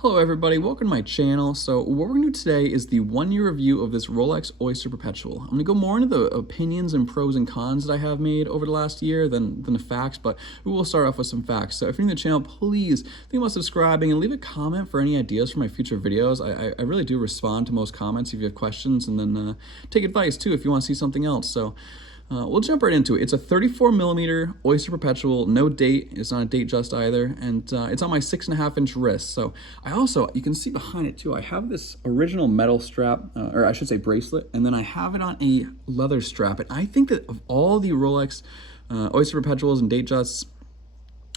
Hello everybody, welcome to my channel. So what we're going to do today is the 1-year review of this Rolex Oyster Perpetual. I'm going to go more into the opinions and pros and cons that I have made over the last year than the facts, but we will start off with some facts. So if you're new to the channel, please think about subscribing and leave a comment for any ideas for my future videos. I really do respond to most comments if you have questions, and then take advice too if you want to see something else. So we'll jump right into it. It's a 34mm Oyster Perpetual, no date. It's not a date just either, and it's on my 6.5-inch wrist. So you can see behind it too, I have this original metal strap, or I should say bracelet, and then I have it on a leather strap. And I think that of all the Rolex Oyster Perpetuals and date justs,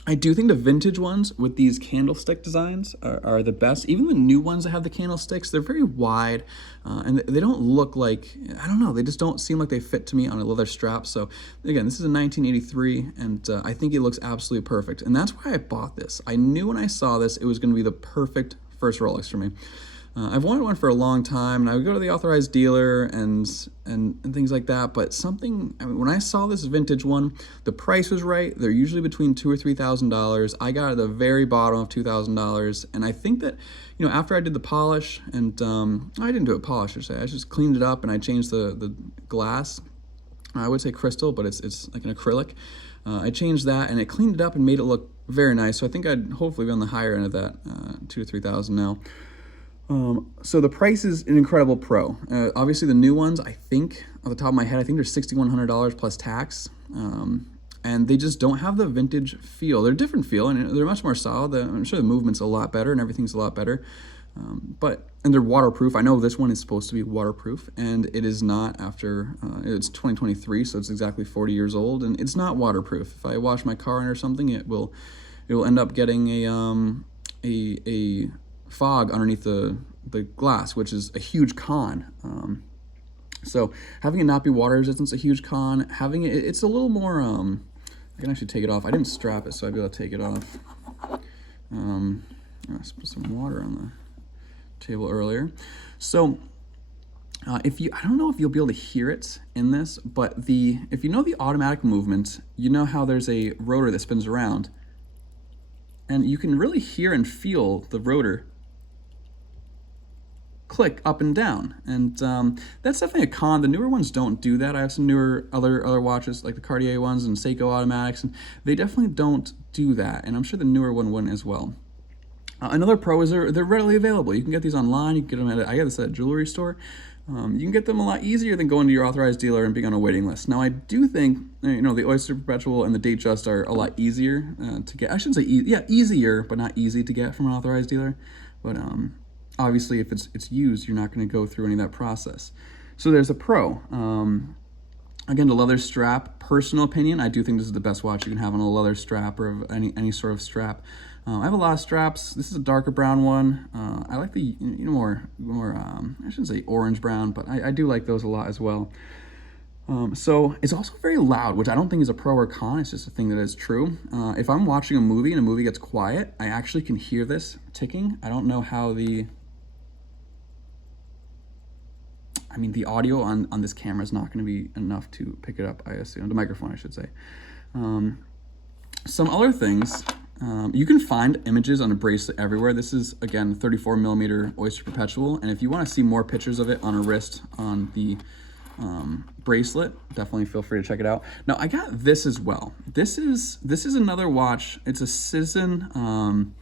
I do think the vintage ones with these candlestick designs are the best. Even the new ones that have the candlesticks, they're very wide, and they don't look like, I don't know, they just don't seem like they fit to me on a leather strap. So again, this is a 1983, and I think it looks absolutely perfect. And that's why I bought this. I knew when I saw this, it was going to be the perfect first Rolex for me. I've wanted one for a long time, and I would go to the authorized dealer and things like that. But when I saw this vintage one, the price was right. They're usually between $2,000 or $3,000. I got at the very bottom of $2,000, and I think that, after I did the polish, and I didn't do a polish, I just cleaned it up and I changed the glass. I would say crystal, but it's like an acrylic. I changed that and it cleaned it up and made it look very nice. So I think I'd hopefully be on the higher end of that, $2,000 to $3,000 now. So the price is an incredible pro. Obviously the new ones, I think, off the top of my head, I think they're $6,100 plus tax. And they just don't have the vintage feel. They're a different feel, and they're much more solid. I'm sure the movement's a lot better and everything's a lot better. And they're waterproof. I know this one is supposed to be waterproof, and it is not after, it's 2023, so it's exactly 40 years old, and it's not waterproof. If I wash my car in or something, it will end up getting a fog underneath the glass, which is a huge con. So having it not be water resistant is a huge con. Having it's a little more, I can actually take it off. I didn't strap it, so I'd be able to take it off. I put some water on the table earlier. So I don't know if you'll be able to hear it in this, but if you know the automatic movement, you know how there's a rotor that spins around, and you can really hear and feel the rotor click up and down, and that's definitely a con. The newer ones don't do that. I have some newer other watches, like the Cartier ones and Seiko automatics, and they definitely don't do that, and I'm sure the newer one wouldn't as well. Another pro is they're readily available. You can get these online. You can get them I got this at a jewelry store. You can get them a lot easier than going to your authorized dealer and being on a waiting list. Now, I do think, the Oyster Perpetual and the date just are a lot easier to get. I shouldn't say easier, but not easy to get from an authorized dealer. But obviously, if it's used, you're not going to go through any of that process. So there's a pro. Again, the leather strap, personal opinion, I do think this is the best watch you can have on a leather strap or any sort of strap. I have a lot of straps. This is a darker brown one. I like the more I shouldn't say orange brown, but I do like those a lot as well. So it's also very loud, which I don't think is a pro or con. It's just a thing that is true. If I'm watching a movie and a movie gets quiet, I actually can hear this ticking. I don't know how the audio on this camera is not going to be enough to pick it up, I assume. The microphone, I should say. Some other things, you can find images on a bracelet everywhere. This is, again, 34mm Oyster Perpetual, and if you want to see more pictures of it on a wrist on the bracelet, definitely feel free to check it out. Now, I got this as well. This is another watch. It's a Citizen.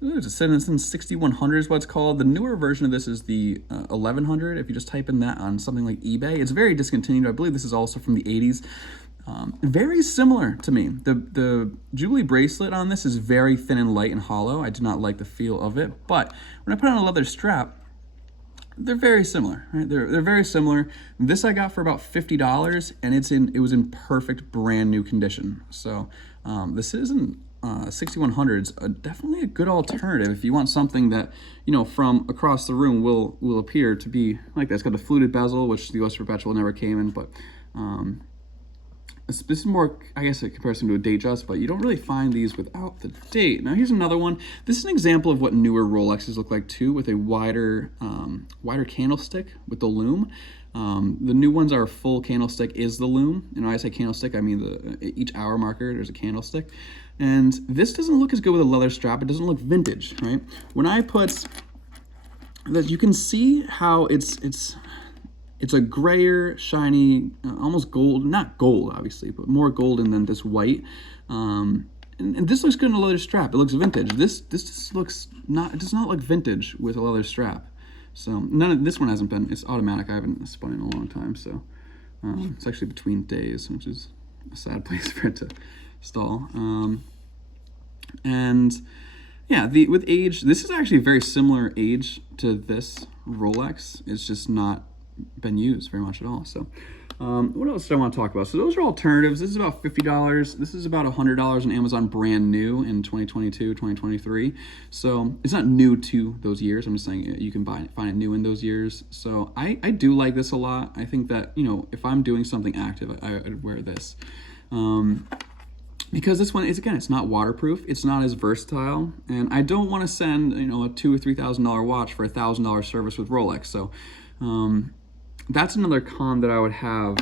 It's a Citizen 6100 is what it's called. The newer version of this is the 1100. If you just type in that on something like eBay, it's very discontinued. I believe this is also from the 80s. Very similar to me. The Jubilee bracelet on this is very thin and light and hollow. I do not like the feel of it, but when I put on a leather strap, they're very similar, right? They're very similar. This I got for about $50, and it was in perfect brand new condition. So the Citizen 6100 is definitely a good alternative if you want something that from across the room will appear to be like that. It's got the fluted bezel, which the Oyster Perpetual never came in, but this is more, I guess, a comparison to a date just, but you don't really find these without the date. Now here's another one. This is an example of what newer Rolexes look like too, with a wider candlestick with the lume. The new ones are full candlestick is the lume. And when I say candlestick, I mean each hour marker, there's a candlestick. And this doesn't look as good with a leather strap. It doesn't look vintage, right? When I put that, you can see how it's a grayer, shiny, almost gold, not gold obviously, but more golden than this white. And this looks good in a leather strap. It looks vintage. This just looks not, it does not look vintage with a leather strap. So this one hasn't been, it's automatic. I haven't spun in a long time. So it's actually between days, which is a sad place for it to stall. And yeah, with age, this is actually a very similar age to this Rolex. It's just not been used very much at all. So what else do I want to talk about? So those are alternatives. This is about $50. This is about $100 on Amazon brand new in 2022, 2023. So it's not new to those years. I'm just saying you can find it new in those years. So I do like this a lot. I think that, you know, if I'm doing something active, I'd wear this. Because this one is, again, it's not waterproof, it's not as versatile, and I don't want to send, you know, a $2,000 or $3,000 watch for a $1,000 service with Rolex. So that's another con that I would have.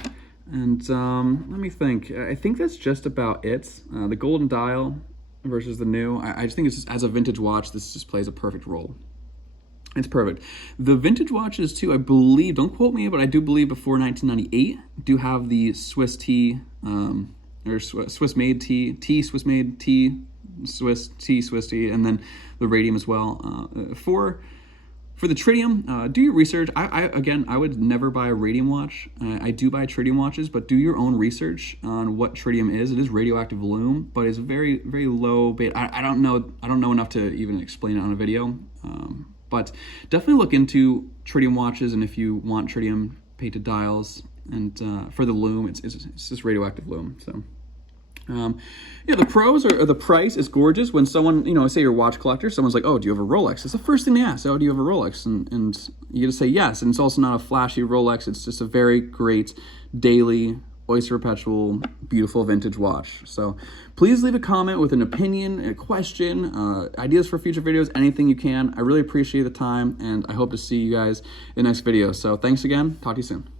And let me think. I think that's just about it. The golden dial versus the new. I just think it's just, as a vintage watch, this just plays a perfect role. It's perfect. The vintage watches too, I believe, don't quote me, but I do believe before 1998 do have the Swiss T, or Swiss made T, Swiss made T, Swiss T, and then the radium as well. For the tritium, do your research. Again, I would never buy a radium watch. I do buy tritium watches, but do your own research on what tritium is. It is radioactive aluminum, but it's very, very low beta. I don't know enough to even explain it on a video. But definitely look into tritium watches, and if you want tritium painted dials, and for the lume, it's just radioactive lume. So. Yeah, the pros are the price is gorgeous. When someone, you know, say you're a watch collector, someone's like, oh, do you have a Rolex? It's the first thing they ask. Oh, do you have a Rolex? And you just say yes. And it's also not a flashy Rolex. It's just a very great daily Oyster Perpetual, beautiful vintage watch. So please leave a comment with an opinion, a question, ideas for future videos, anything you can. I really appreciate the time, and I hope to see you guys in the next video. So thanks again. Talk to you soon.